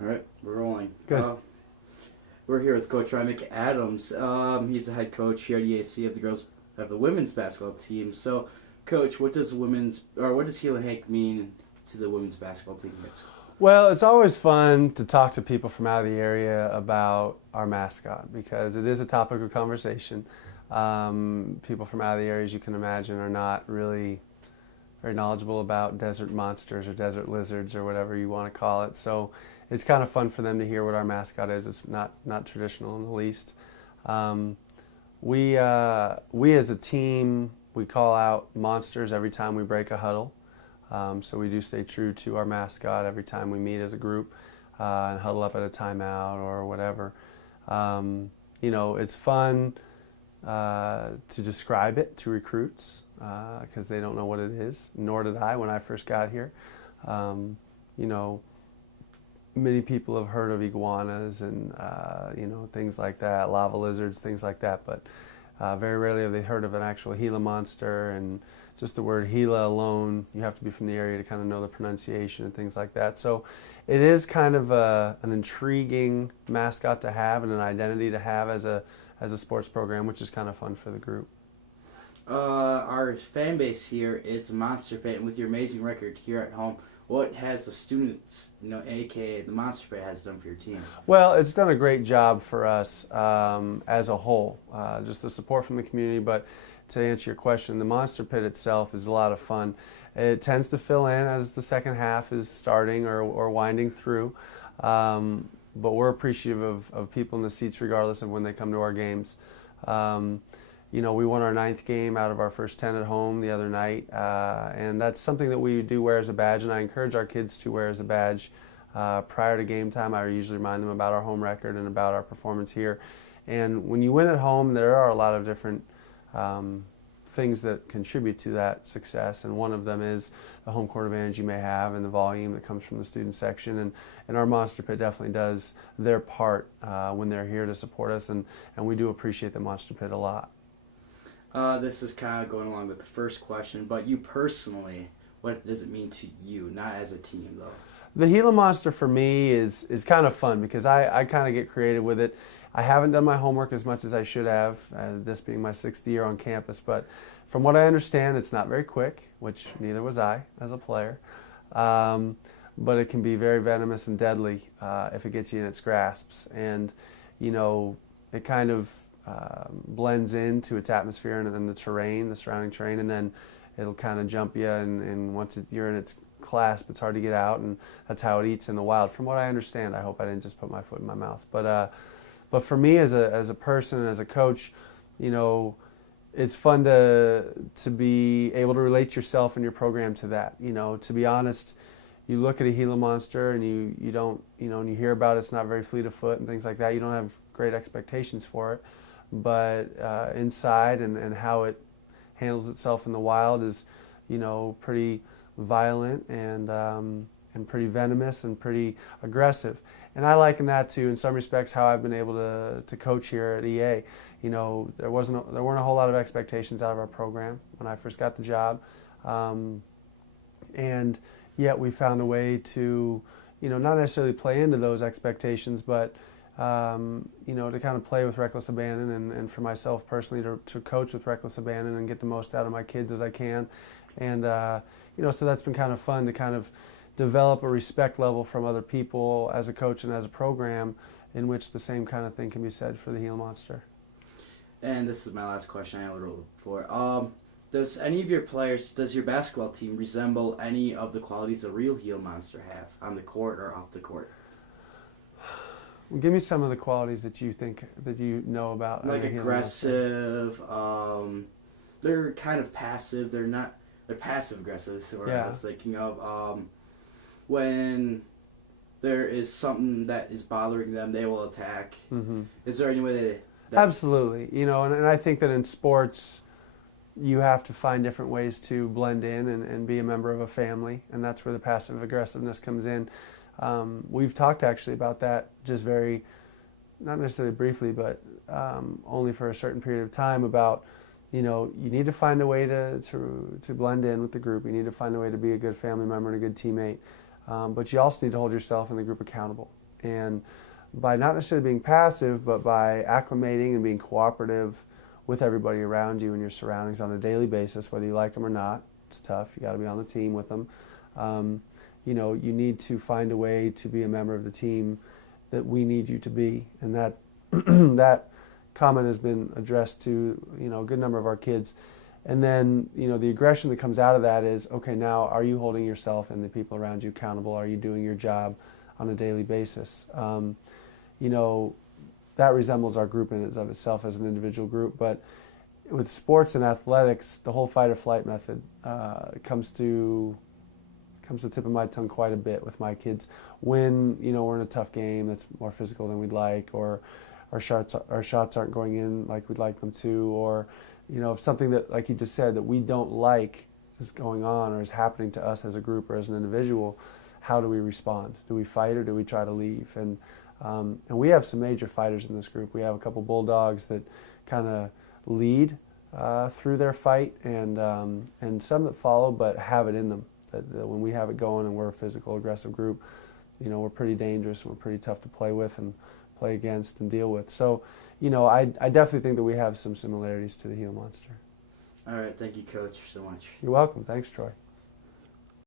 All right, we're rolling. Good. We're here with Coach Ryan McAdams. He's the head coach here at EAC of the women's basketball team. So, Coach, what does Gila Hank mean to the women's basketball team at school? Well, it's always fun to talk to people from out of the area about our mascot because it is a topic of conversation. People from out of the area, as you can imagine, are not really very knowledgeable about desert monsters or desert lizards or whatever you want to call it. So it's kind of fun for them to hear what our mascot is. It's not traditional in the least. We as a team, we call out monsters every time we break a huddle. So we do stay true to our mascot every time we meet as a group and huddle up at a timeout or whatever. It's fun to describe it to recruits because they don't know what it is, nor did I when I first got here. Many people have heard of iguanas and things like that, lava lizards, things like that, but very rarely have they heard of an actual Gila monster. And just the word Gila alone, you have to be from the area to kind of know the pronunciation and things like that. So it is kind of an intriguing mascot to have and an identity to have as a sports program, which is kind of fun for the group. Our fan base here is a Monster Pit, and with your amazing record here at home, what has the students, aka the Monster Pit, has done for your team? Well, it's done a great job for us as a whole, just the support from the community. But to answer your question, the Monster Pit itself is a lot of fun. It tends to fill in as the second half is starting or winding through. But we're appreciative of people in the seats regardless of when they come to our games. We won our 9th game out of our first 10 at home the other night, and that's something that we do wear as a badge, and I encourage our kids to wear as a badge. Prior to game time, I usually remind them about our home record and about our performance here. And when you win at home, there are a lot of different things that contribute to that success, and one of them is the home court advantage you may have and the volume that comes from the student section, and our Monster Pit definitely does their part when they're here to support us, and we do appreciate the Monster Pit a lot. This is kind of going along with the first question, but you personally, what does it mean to you, not as a team though? The Gila Monster for me is kind of fun because I kind of get creative with it. I haven't done my homework as much as I should have, this being my 6th year on campus, but from what I understand, it's not very quick, which neither was I as a player. But it can be very venomous and deadly if it gets you in its grasps. And, it kind of blends into its atmosphere and then the surrounding terrain, and then it'll kind of jump you, and once you're in its clasp, it's hard to get out, and that's how it eats in the wild. From what I understand, I hope I didn't just put my foot in my mouth. But for me as a person and as a coach, it's fun to be able to relate yourself and your program to that. To be honest, you look at a Gila monster and you don't, and you hear about it's not very fleet of foot and things like that. You don't have great expectations for it. But inside and how it handles itself in the wild is, pretty violent and pretty venomous and pretty aggressive. And I liken that to, in some respects, how I've been able to coach here at EA. There weren't a whole lot of expectations out of our program when I first got the job, and yet we found a way to, not necessarily play into those expectations, but to kind of play with reckless abandon, and for myself personally to coach with reckless abandon and get the most out of my kids as I can. And, so that's been kind of fun to kind of develop a respect level from other people as a coach and as a program in which the same kind of thing can be said for the Gila Monster. And this is my last question I wrote before. Does your basketball team resemble any of the qualities a real Gila Monster have on the court or off the court? Well, give me some of the qualities that you think that you know about. Like aggressive. They're kind of passive. They're passive aggressive. Is what I was thinking of. When there is something that is bothering them, they will attack. Mm-hmm. Is there any way that Absolutely. And I think that in sports, you have to find different ways to blend in and be a member of a family, and that's where the passive aggressiveness comes in. We've talked actually about that just not necessarily briefly, but only for a certain period of time about, you need to find a way to blend in with the group. You need to find a way to be a good family member and a good teammate. But you also need to hold yourself and the group accountable. And by not necessarily being passive, but by acclimating and being cooperative with everybody around you and your surroundings on a daily basis, whether you like them or not. It's tough. You got to be on the team with them. You know, you need to find a way to be a member of the team that we need you to be, and that that comment has been addressed to, you know, a good number of our kids. And then, you know, the aggression that comes out of that is, okay, now are you holding yourself and the people around you accountable? Are you doing your job on a daily basis? You know, that resembles our group in and of itself as an individual group, but with sports and athletics, the whole fight or flight method comes to the tip of my tongue quite a bit with my kids when, you know, we're in a tough game that's more physical than we'd like, or our shots aren't going in like we'd like them to, or, you know, if something that, like you just said, that we don't like is going on or is happening to us as a group or as an individual, how do we respond? Do we fight or do we try to leave? And we have some major fighters in this group. We have a couple bulldogs that kind of lead through their fight, and some that follow but have it in them. That when we have it going and we're a physical, aggressive group, you know, we're pretty dangerous and we're pretty tough to play with and play against and deal with. So, you know, I definitely think that we have some similarities to the Gila Monster. All right, thank you, Coach, so much. You're welcome. Thanks, Troy.